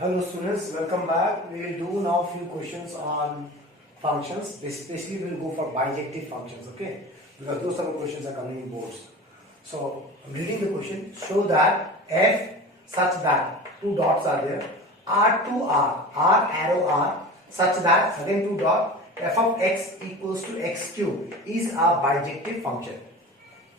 Hello students, welcome back. We will do now few questions on functions. Basically, we will go for bijective functions, okay? Because those type of questions are coming in boards. So, I'm reading the question. Show that f such that two dots are there, r to r arrow r, such that again two dot f of x equals to x cube is a bijective function.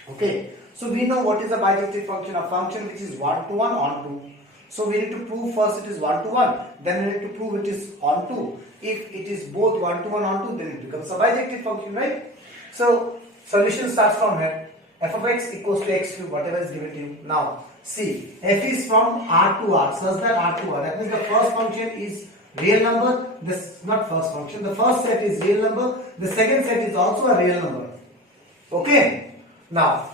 Okay, so we know what is a bijective function, a function which is 1 to 1 onto. So we need to prove first it is 1 to 1, then we need to prove it is onto. If it is both 1 to 1 onto, then it becomes a bijective function, right? So solution starts from here. F of x equals to x cube, whatever is given to you. Now see, f is from r to r, such that r to r. That means the first function is real number. This not first function. The first set is real number. The second set is also a real number. Okay. Now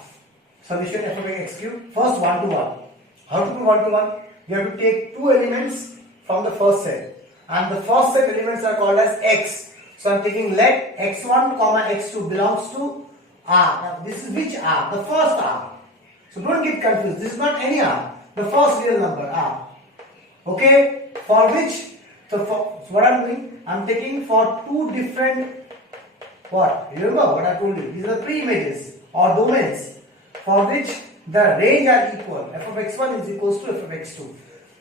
solution f of x cube. First 1 to 1. How to prove 1 to 1? You have to take two elements from the first set, and the first set elements are called as x. So I am taking let x1 comma x2 belongs to r. Now this is which r? The first r. So don't get confused. This is not any r. The first real number r. Okay. For which, so what I am doing? I am taking for two different what? Remember what I told you? These are three images or domains for which the range are equal. F of x1 is equals to f of x2.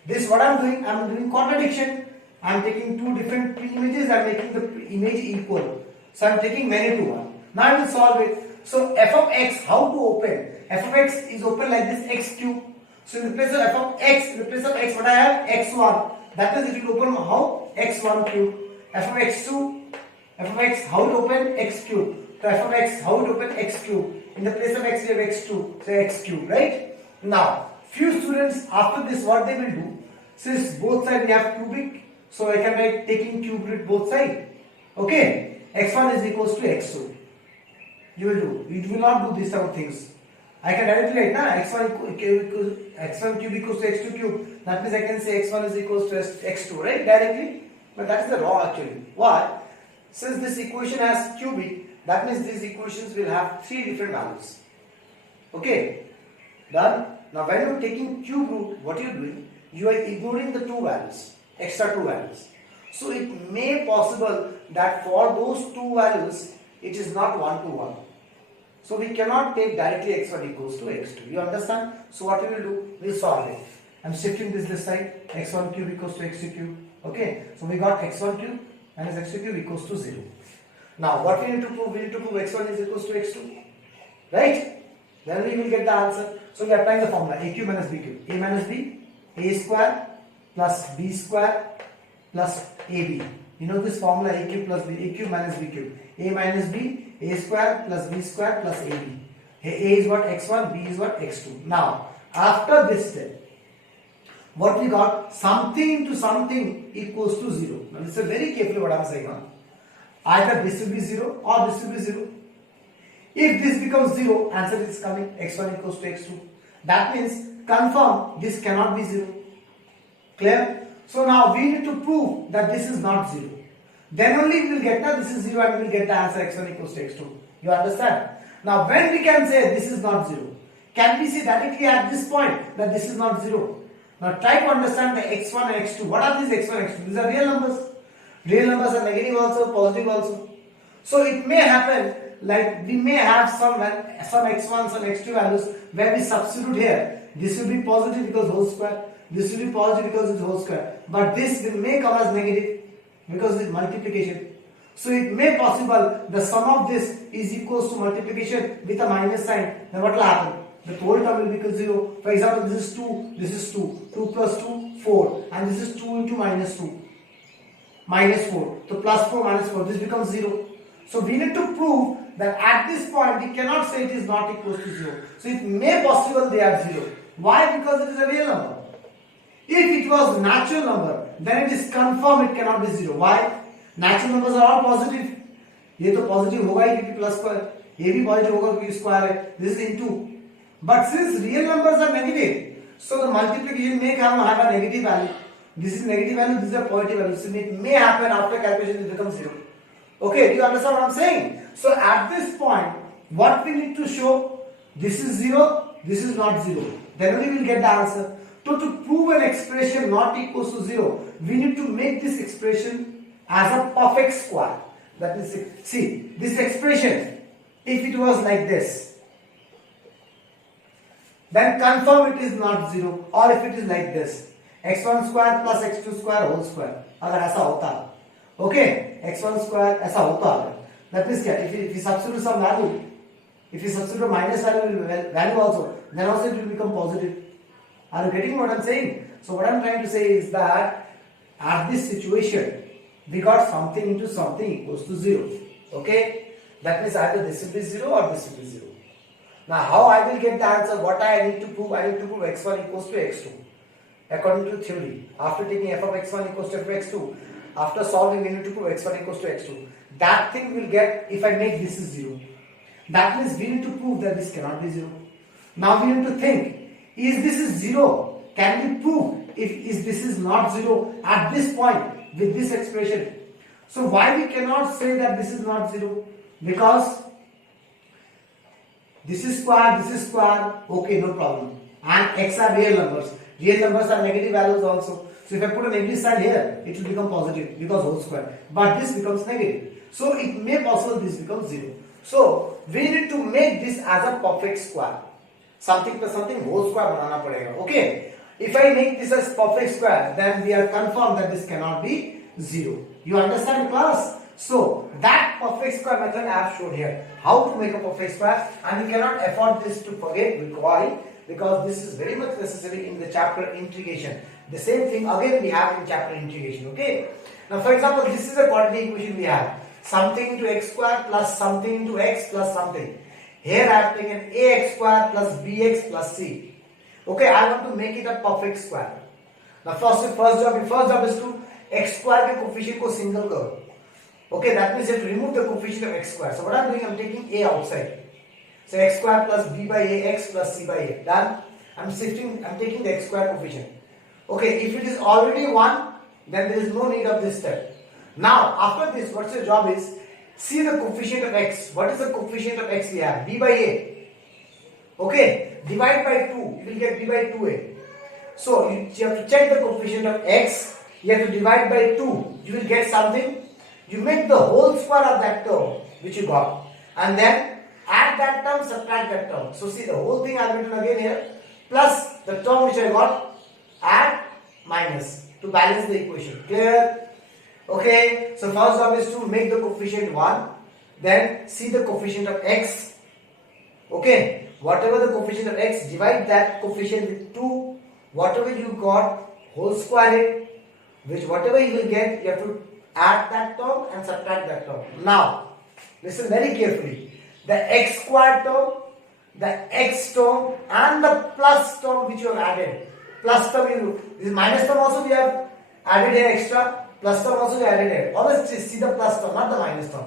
This what I am doing? I am doing contradiction. I am taking two different images and making the image equal. So I am taking many to one. Now I will solve it. So f of x, how to open? F of x is open like this, x cube. So in the place of f of x, in the place of x, what I have? x1. That means it will open how? x1 cube. F of x2, f of x, how to open? x cube. So f of x, how to open? x cube. In the place of x, we have x2, so x cube, right? Now, few students after this, what they will do? Since both sides we have cubic, so I can write taking cube root both sides. Okay, x1 is equals to x2. You will do. You will not do these type of things. I can directly write na x1 cube equals to x2 cube. That means I can say x1 is equals to x2, right? Directly, but that is the wrong actually. Why? Since this equation has cubic, that means these equations will have three different values. Okay, done. Now when you are taking cube root, what you are doing? You are ignoring the two values, extra two values. So it may possible that for those two values, it is not 1 to 1. So we cannot take directly x1 equals to x2. You understand? So what we will do? We will solve it. I am shifting this side. X1 cube equals to x2 cube. Okay, so we got x1 cube minus x2 cube equals to 0. Now what we need to prove? We need to prove x1 is equals to x2, right? Then we will get the answer. So we are applying the formula a cube minus b cube. A minus b, a square plus b square plus ab. You know this formula a cube plus b, a cube minus b cube. A minus b, a square plus b square plus ab. A is what? x1, b is what? x2. Now after this step, what we got? Something into something equals to 0. Now listen very carefully what I am saying. Either this will be 0 or this will be 0. If this becomes 0, answer is coming x1 equals to x2. That means confirm this cannot be 0. Clear? So now we need to prove that this is not 0. Then only we will get that this is 0 and we will get the answer x1 equals to x2. You understand? Now when we can say this is not 0, can we say directly at this point that this is not 0? Now try to understand the x1 and x2. What are these x1 and x2? These are real numbers. Real numbers are negative also, positive also. So it may happen like we may have some x1, some x2 values where we substitute here. This will be positive because whole square. This will be positive because it's whole square. But this may come as negative because it's multiplication. So it may possible the sum of this is equals to multiplication with a minus sign. Then what will happen? The whole term will become 0. For example, this is 2, this is 2. 2 plus 2, 4. And this is 2 into minus 2. Minus 4. So plus 4 minus 4. This becomes 0. So we need to prove that at this point we cannot say it is not equals to 0. So it may possible they are 0. Why? Because it is a real number. If it was natural number, then it is confirmed it cannot be 0. Why? Natural numbers are all positive. ये तो positive होगा ही क्योंकि plus square. ये भी positive होगा क्योंकि square है. This is into. But since real numbers are negative, so the multiplication may have a negative value. This is negative value, this is a positive value. So it may happen after calculation it becomes 0. Okay, do you understand what I am saying? So at this point, what we need to show? This is 0, this is not 0. Then only we will get the answer. So to prove an expression not equals to 0, we need to make this expression as a perfect square. That is, see, this expression, if it was like this, then confirm it is not 0, or if it is like this, x1 square plus x2 square whole square, अगर ऐसा होता, okay, x1 square ऐसा होता, that means क्या, if you substitute some value, if you substitute a minus value also, then also it will become positive. Are you getting what I am saying? So what I am trying to say is that at this situation, we got something into something equals to 0. Okay? That means either this will be 0 or this will be 0. Now how I will get the answer? What I need to prove? I need to prove x1 equals to x2. According to theory. After taking f of x1 equals to f of x2, after solving we need to prove x1 equals to x2. That thing will get if I make this is 0. That means we need to prove that this cannot be 0. Now we need to think, is this is 0? Can we prove if this is not 0 at this point with this expression? So why we cannot say that this is not 0? Because this is square, okay, no problem. And x are real numbers. Real numbers are negative values also. So if I put a negative sign here, it will become positive because whole square. But this becomes negative. So it may possible this becomes 0. So we need to make this as a perfect square. Something plus something whole square banana padega. Okay. If I make this as perfect square, then we are confirmed that this cannot be 0. You understand, class? So that perfect square method I have shown here. How to make a perfect square, and we cannot afford this to forget. Why? Because this is very much necessary in the chapter integration. The same thing again we have in chapter integration. Okay. Now for example, this is a quantity equation we have. Something into x square plus something into x plus something. Here I have taken ax square plus bx plus c. Okay, I want to make it a perfect square. Now first job is to x square के coefficient को single करो. Okay, that means you have to remove the coefficient of x square. So what I am doing, I am taking a outside. So x square plus b by a, x plus c by a. Done. I am taking the x square coefficient. Okay, if it is already 1, then there is no need of this step. Now after this, what's your job is, see the coefficient of x. What is the coefficient of x we have? b by a. Okay, divide by 2, you will get b by 2a. So you have to check the coefficient of x, you have to divide by 2, you will get something. You make the whole square of that term which you got, and then add that term, subtract that term. So see, the whole thing I have written again here, plus the term which I got, add, minus, to balance the equation. Clear? Okay, so first job is to make the coefficient 1, then see the coefficient of x. Okay, whatever the coefficient of x, divide that coefficient with 2, whatever you got, whole square it, which whatever you will get, you have to add that term and subtract that term. Now, listen very carefully. The x squared term, the x term and the plus term which you have added. Plus term, this minus term also we have added here extra, plus term also we added here. Always see the plus term, not the minus term.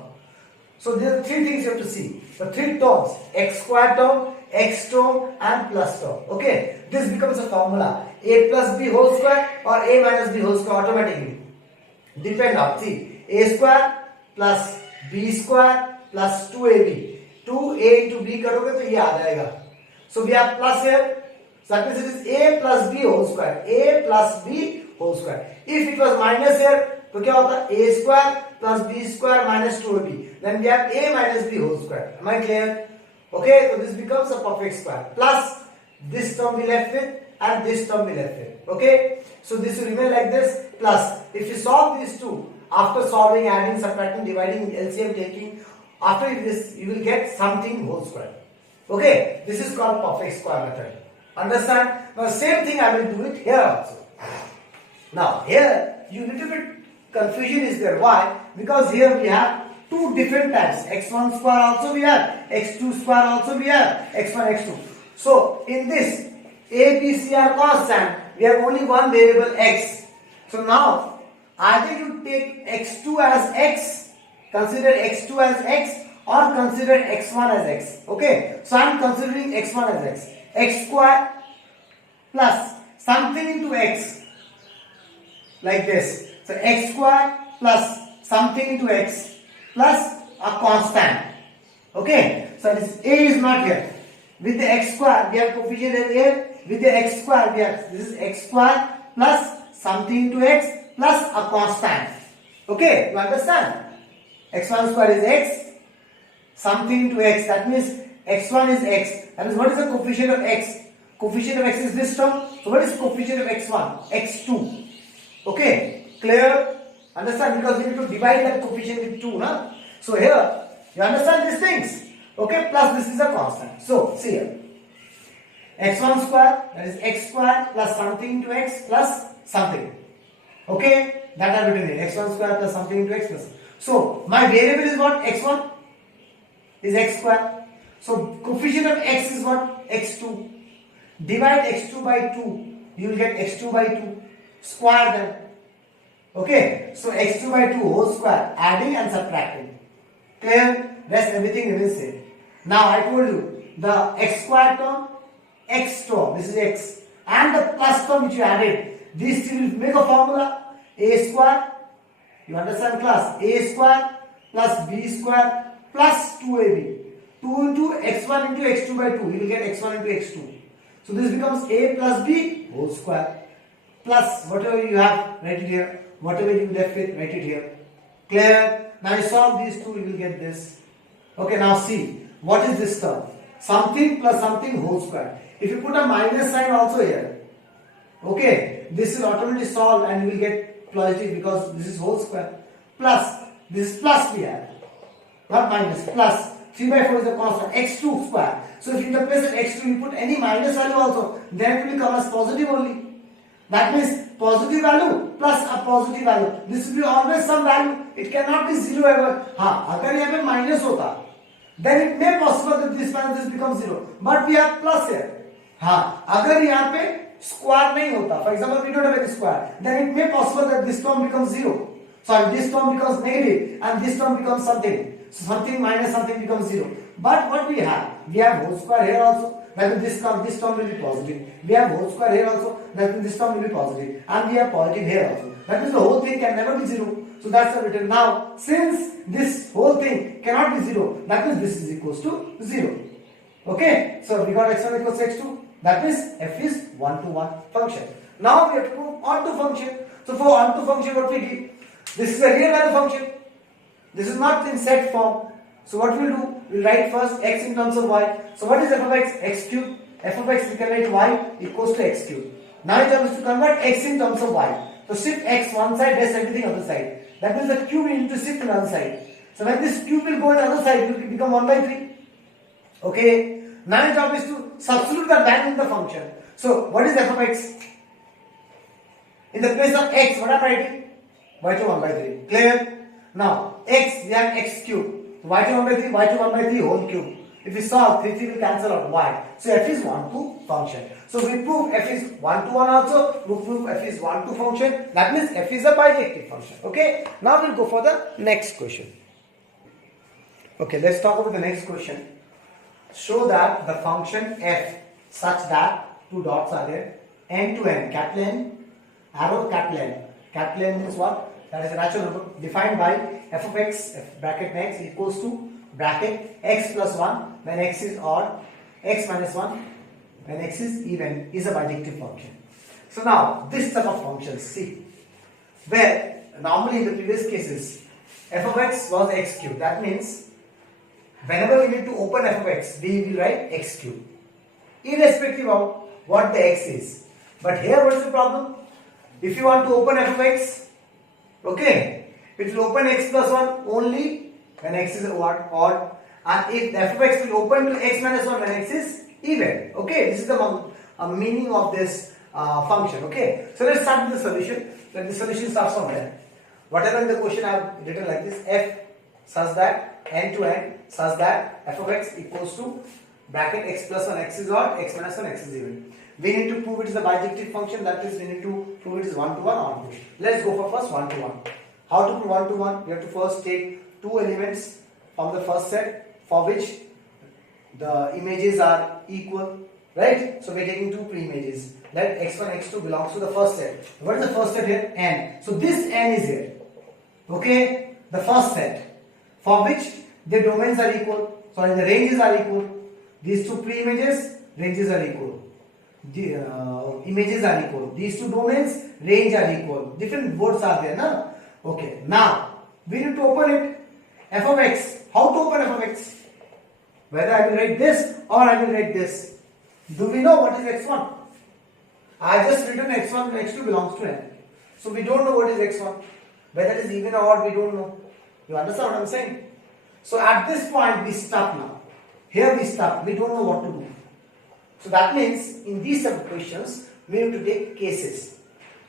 So there are 3 things you have to see. The 3 terms, x squared term, x term and plus term. Okay, this becomes a formula. A plus b whole square or a minus b whole square automatically. Depend on, see, a square plus b square plus 2ab. 2a into b करोगे तो ये आ जाएगा. So we have plus here. So that means it is a plus b whole square. A plus b whole square. If it was minus here, तो क्या होता? A square plus b square minus 2ab. Then we have a minus b whole square. Am I clear? Okay, so this becomes a perfect square. Plus this term we left with and this term we left with. Okay, so this will remain like this. Plus, if you solve these two, after solving, adding, subtracting, dividing, LCM taking, after this, you will get something whole square. Okay, this is called perfect square method. Understand? Now, same thing I will do it here also. Now, here, you little bit confusion is there. Why? Because here we have 2 different types. x1 square also we have, x2 square also we have, x1, x2. So, in this, a, b, c are constant. We have only one variable x. So now, either you take x2 as x, consider x2 as x, or consider x1 as x. Okay, so I am considering x1 as x. X square plus something into x, like this. So x square plus something into x plus a constant. Okay, so this a is not here. With the x square, we have coefficient here. with the x square, this is x square plus something to x plus a constant. Okay, you understand? x1 square is x, something to x, that means x1 is x. That means what is the coefficient of x? Coefficient of x is this term. So what is coefficient of x1? x2. Okay, clear? Understand? Because we need to divide that coefficient with 2, na? So here, you understand these things? Okay, plus this is a constant. So, see here. x1 square, that is x square plus something to x plus something. Okay, that I have written here. x1 square plus something to x plus. So, my variable is what? x1 is x square. So, coefficient of x is what? x2. Divide x2 by 2. You will get x2 by 2. Square them. Okay, so x2 by 2 whole square. Adding and subtracting. Clear? Rest everything remains same. Now, I told you the x square term, x term, this is x, and the plus term which you added, these three will make a formula. A square, you understand class? A square plus b square plus 2ab. 2 into x1 into x2 by 2, you will get x1 into x2. So this becomes a plus b whole square plus whatever you have, write it here. Whatever you left with, write it here. Clear? Now you solve these two, you will get this. Okay, now see. What is this term? Something plus something whole square. If you put a minus sign also here, okay, this will automatically solve and you will get positive because this is whole square. Plus, this is plus we have, not minus, plus. 3 by 4 is a constant, x2 square. So if in the place of x2 you put any minus value also, then it will come as positive only. That means positive value plus a positive value. This will be always some value. It cannot be 0 ever. अगर यहाँ पे minus होता, then it may possible that this minus this becomes 0. But we have plus here. अगर यहाँ पे square नहीं होता, for example we don't have any square, then it may possible that this term becomes 0. Sorry, this term becomes negative and this term becomes something. So something minus something becomes 0. But what we have whole square here also. That means this term will be positive. We have whole square here also. That means this term will be positive. And we have positive here also. That means the whole thing can never be 0. So that's the written. Now, since this whole thing cannot be 0, that means this is equals to 0. Okay? So we got x1 equals to x2. That means f is 1-to-1 function. Now we have to prove onto function. So for onto function, what we give? This is a real value function. This is not in set form. So what we'll do? We'll write first x in terms of y. So what is f of x? X cube. F of x we can write y equals to x cube. Now it is to convert x in terms of y. So shift x one side, rest everything other side. That means the cube we need to shift to the other side. So when this cube will go on the other side, it will become 1 by 3. Okay. Now your job is to substitute the value in the function. So what is f of x? In the place of x, what am I writing? Y to 1 by 3. Clear? Now x, we have x cube. Y to 1 by 3, y to 1 by 3 whole cube. If we solve, 3 will cancel out y. So f is 1-to function. So we prove f is 1-to-1 also. We prove f is 1-to function. That means f is a bijective function. Okay. Now we'll go for the next question. Okay, let's talk about the next question. Show that the function f such that two dots are there. N to n, capital N, arrow capital N. Capital N means what? That is a natural number defined by f of x, f bracket x equals to bracket x plus 1 when x is odd, x minus 1 when x is even is a bijective function. So now this type of functions, see, where normally in the previous cases f of x was x cube. That means whenever we need to open f of x, we will write x cube, irrespective of what the x is. But here what is the problem? If you want to open f of x, okay, it will open x plus 1 only when x is odd, and if the f of x will open to x minus 1 when x is even. Okay, this is the meaning of this function. Okay, so let's start with the solution. Then the solution starts from there. Whatever in the question I have written like this: f such that n to n such that f of x equals to bracket x plus 1, x is odd, x minus 1, x is even. We need to prove it is a bijective function. That is, we need to prove it is 1-to-1 onto. Let's go for first 1-to-1. How to prove 1-to-1? We have to first take two elements from the first set for which the images are equal, right? So we are taking two pre-images. Let x1, x2 belongs to the first set. What is the first set here? N. So this N is here. Okay, the first set for which the domains are equal. Sorry, the ranges are equal. These two pre-images ranges are equal. the images are equal. These two domains, range are equal. Different words are there, na? Okay. Now we need to open it. F of x. How to open f of x? Whether I will write this or I will write this. Do we know what is x1? I just written x1 and x2 belongs to n. So we don't know what is x1. Whether it is even or odd, we don't know. You understand what I am saying? So at this point we stuck now. Here we stuck. We don't know what to do. So that means in these set of questions we need to take cases.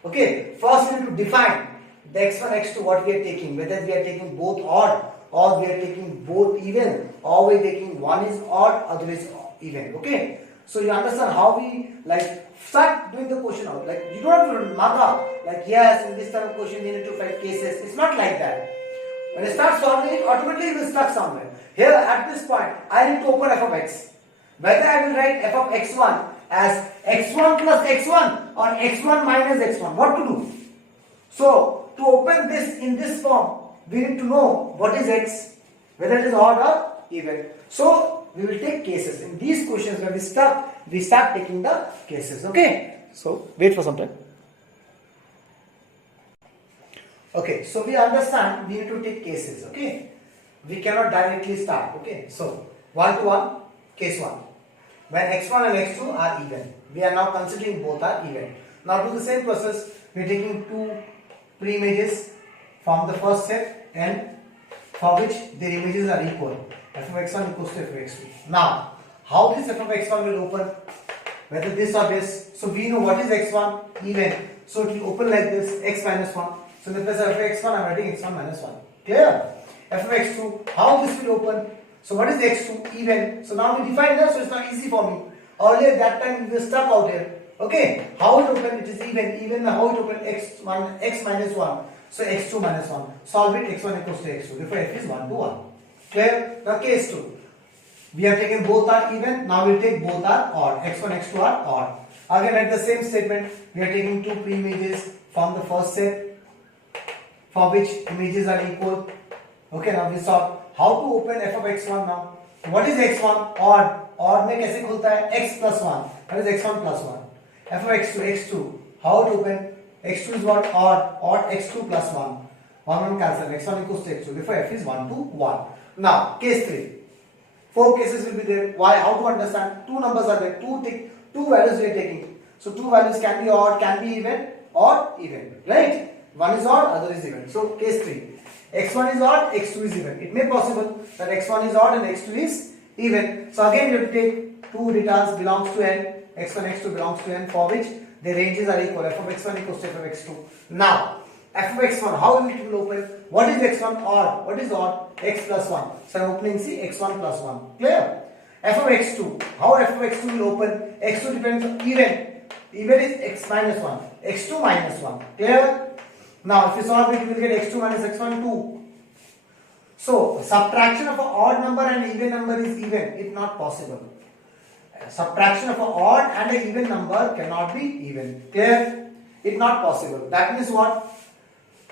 Okay. First we need to define the x1, x2 what we are taking. Whether we are taking both odd or we are taking both even, or we are taking one is odd, other is even. Okay. So you understand how we start doing the question out. Like you don't have to mark up like yes, in this type of question we need to find cases. It's not like that. When I start solving it, automatically it will stuck somewhere. Here at this point, I need to open f of x. Whether I will write f of x1 as x1 plus x1 or x1 minus x1. What to do? So to open this in this form, we need to know what is x, whether it is odd or even. So we will take cases. In these questions where we start taking the cases. Okay. So wait for some time. Okay. So we understand we need to take cases. Okay. We cannot directly start. Okay. So 1 to 1, case 1. When x1 and x2 are even, we are now considering both are even. Now do the same process. We are taking two pre-images from the first set and for which their images are equal. F of x1 equals to f of x2. Now, how this f of x1 will open? Whether this or this. So we know what is x1 even. So it will open like this, x minus 1. So in the place of f of x1, I am writing x1 minus 1. Clear? F of x2, how this will open? So what is x2? Even. So now we define that, so it's not easy for me. Earlier that time we were stuck out here. Okay. How it open? It is even. Even how it open? X minus 1. So x2 minus 1. Solve it, x1 equals to x2. Therefore f is 1 to 1. Clear? Now case 2. We have taken both are even. Now we will take both are odd. x1, x2 are odd. Again at the same statement, we are taking two pre-images from the first set for which images are equal. Okay, now we saw how to open f of x1 now. What is x1? Odd. Odd में कैसे खुलता है? x plus 1. That is x1 plus 1. f of x2, x2. How to open? x2 is what? Odd. Odd x2 plus 1. 1 cancel. x1 equals to x2. Therefore f is 1 to 1. Now, case 3. 4 cases will be there. Why? How to understand? Two numbers are there. Two values we are taking. So two values can be odd, can be even, or even. Right? One is odd, other is even. So case 3. x1 is odd, x2 is even. It may be possible that x1 is odd and x2 is even. So again you have to take two data belongs to n. x1, x2 belongs to n for which the ranges are equal. f of x1 equals to f of x2. Now, f of x1, how will it will open? What is x1? Odd. What is odd? X plus 1. So I am opening see x1 plus 1. Clear? f of x2. How f of x2 will open? x2 depends on even. Even is x minus 1. x2 minus 1. Clear? Now, if you solve it, you will get x2 minus x1 2. So, subtraction of an odd number and even number is even, if not possible. Subtraction of an odd and an even number cannot be even. Clear? It's not possible. That means what?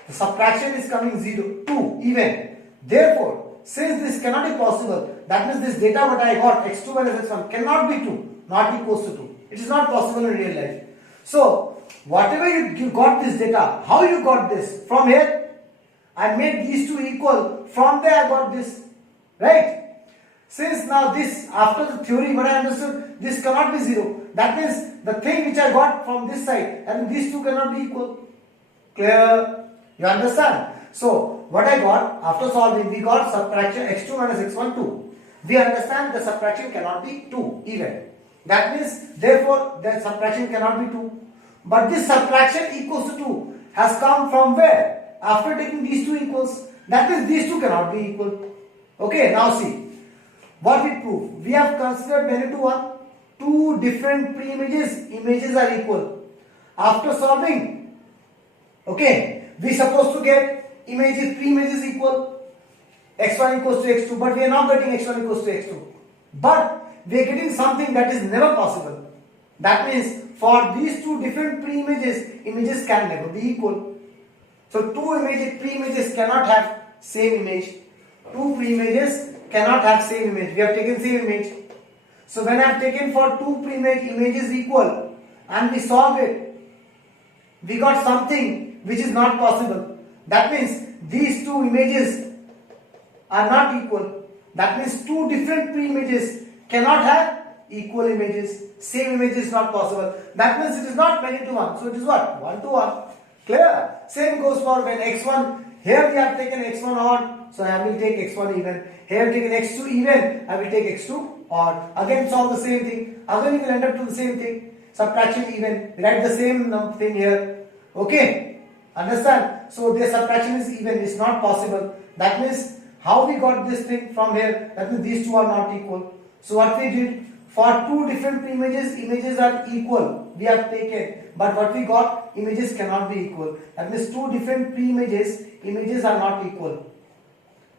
The subtraction is coming 0, 2, even. Therefore, since this cannot be possible, that means this data what I got, x2 minus x1, cannot be 2, not equals to 2. It is not possible in real life. So, whatever you got this data, how you got this? From here, I made these two equal. From there, I got this. Right? Since now this, after the theory, what I understood, this cannot be 0. That means the thing which I got from this side, and these two cannot be equal. Clear? You understand? So, what I got, after solving, we got subtraction x2 minus x1 2. We understand the subtraction cannot be 2 even. That means, therefore, the subtraction cannot be 2. But this subtraction equals to 2 has come from where? After taking these two equals. That means these two cannot be equal. Okay, now see. What we prove? We have considered many to one. Two different pre-images, images are equal. After solving, okay, we supposed to get images, pre-images equal. x1 equals to x2, but we are not getting x1 equals to x2. But we are getting something that is never possible. That means for these two different pre-images, images can never be equal. So two images, pre-images cannot have same image. Two pre-images cannot have same image. We have taken same image. So when I have taken for two pre-image images equal, and we solve it, we got something which is not possible. That means these two images are not equal. That means two different pre-images cannot have equal images. Same image is not possible. That means it is not many to one. So it is what? 1 to 1. Clear? Same goes for when x1. Here we have taken x1 odd. So I will take x1 even. Here I have taken x2 even. I will take x2 odd. Again solve the same thing. Again we will end up to the same thing. Subtraction even. We write the same thing here. Okay? Understand? So their subtraction is even. It's not possible. That means how we got this thing from here? That means these two are not equal. So what we did? For two different images are equal. We have taken. But what we got? Images cannot be equal. That means two different images are not equal.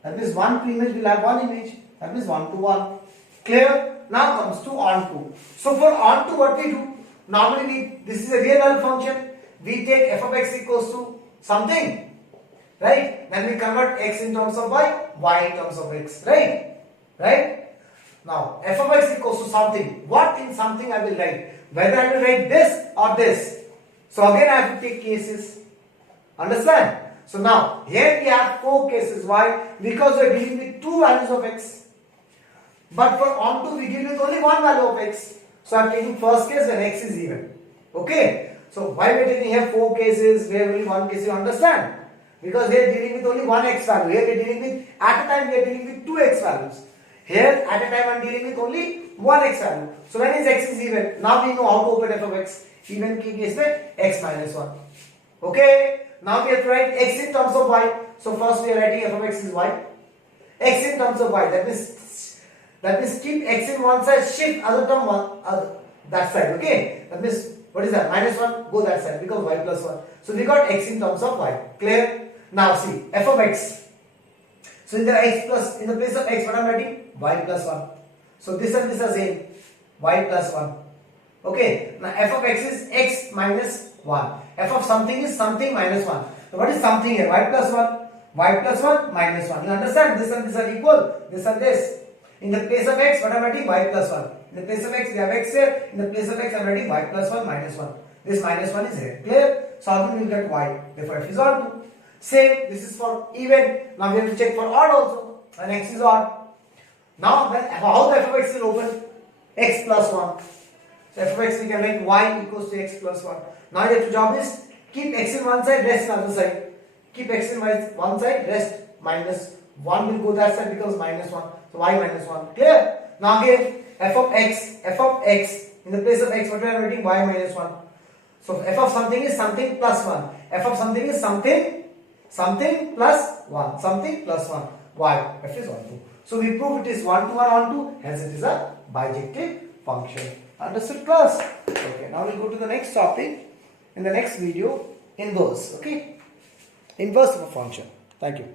That means one pre-image will have one image. That means 1 to 1. Clear? Now comes to onto. So for onto what we do? Normally this is a real value function. We take f of x equals to something. Right? Then we convert x in terms of y in terms of x. Right? Right? Now f of x equals to something. What in something I will write? Whether I will write this or this. So again I have to take cases. Understand? So now here we have 4 cases. Why? Because we are dealing with two values of x. But for onto we deal with only one value of x. So I am taking first case when x is even. Okay? So why we are taking here 4 cases where only one case, you understand? Because we are dealing with only one x value. Here we are dealing with, at a time we are dealing with two x values. Here at a time I am dealing with only one x value. So when is x is even? Now we know how to open f of x. Even ki case mein x minus 1. Okay? Now we have to write x in terms of y. So first we are writing f of x is y. X in terms of y. That means keep x in one side, shift other term that side. Okay? That means what is that? Minus 1, go that side, because y plus 1. So we got x in terms of y. Clear? Now see, f of x. So in the place of x, what I am writing? Y plus 1. So this and this are same. Y plus 1. Okay? Now f of x is x minus 1. F of something is something minus 1. So what is something here? Y plus 1. Y plus 1 minus 1. You understand? This and this are equal. This and this. In the place of x, what I am writing? Y plus 1. In the place of x, we have x here. In the place of x, I am writing y plus 1 minus 1. This minus 1 is here. Clear? So again we will get y. Therefore f is odd 2. Same, this is for even. Now we have to check for odd also. And x is odd. Now how the f of x will open? X plus 1. So f of x we can write y equals to x plus 1. Now your job is keep x in one side, rest in other side. Keep x in one side, rest minus 1 will go that side because minus 1. So y minus 1. Clear? Now again f of x in the place of x, what we are writing? Y minus 1. So f of something is something plus 1. F of something is something plus 1. Something plus 1. Y. F is 1 2. So we prove it is 1 to 1 on 2. Hence it is a bijective function. Understood class? Okay. Now we'll go to the next topic in the next video. Inverse. Okay. Inverse of a function. Thank you.